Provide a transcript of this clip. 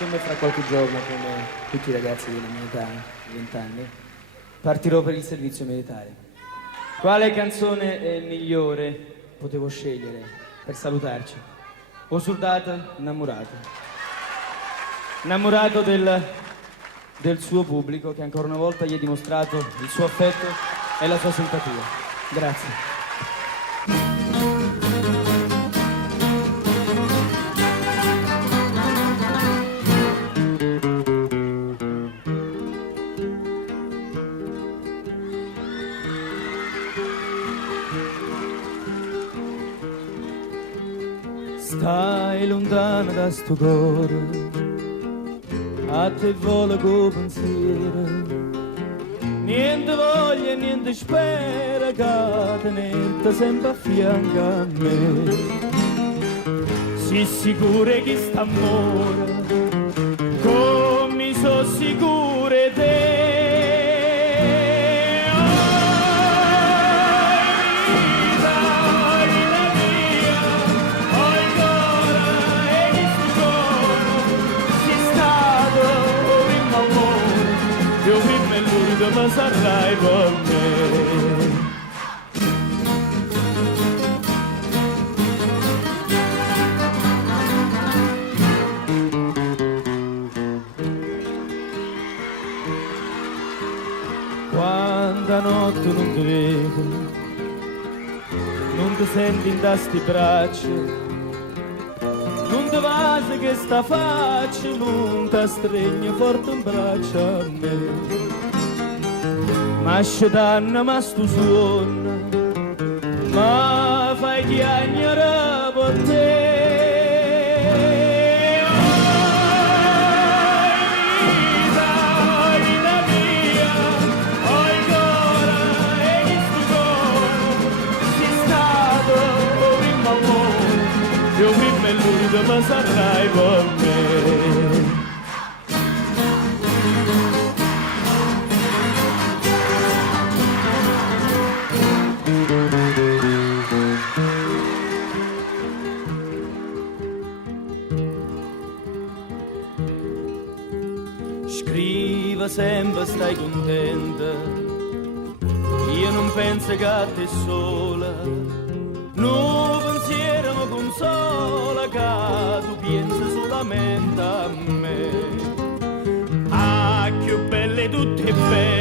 Come fra qualche giorno, come tutti i ragazzi della mia età, 20 anni, partirò per il servizio militare. Quale canzone è migliore potevo scegliere per salutarci? O soldato innamorato. Innamorato del suo pubblico che ancora una volta gli ha dimostrato il suo affetto e la sua simpatia. Grazie. Stai lontano da sto cuore, a te vola co pensiero, niente voglia, niente spera che tenete sempre a fianco a me. Si sicura che sta amore, come so sicure te. Ma sarai con me. Quanta notte non ti vedo, non ti senti in tasti braccia, non ti vasi che sta faccia, non ti stringe forte un braccio a me. Ma scetanna ma stu suono, ma fai chiagnare per te. Vita mia, oi cuore, e chi stu cuore, sei stato il primo amore, io prima e l'ultimo ma sarai per me. Scriva sempre stai contenta, io non penso che a te sola, non pensiero mi consola che tu pensi solamente a me. Ah, più belle tutte belle.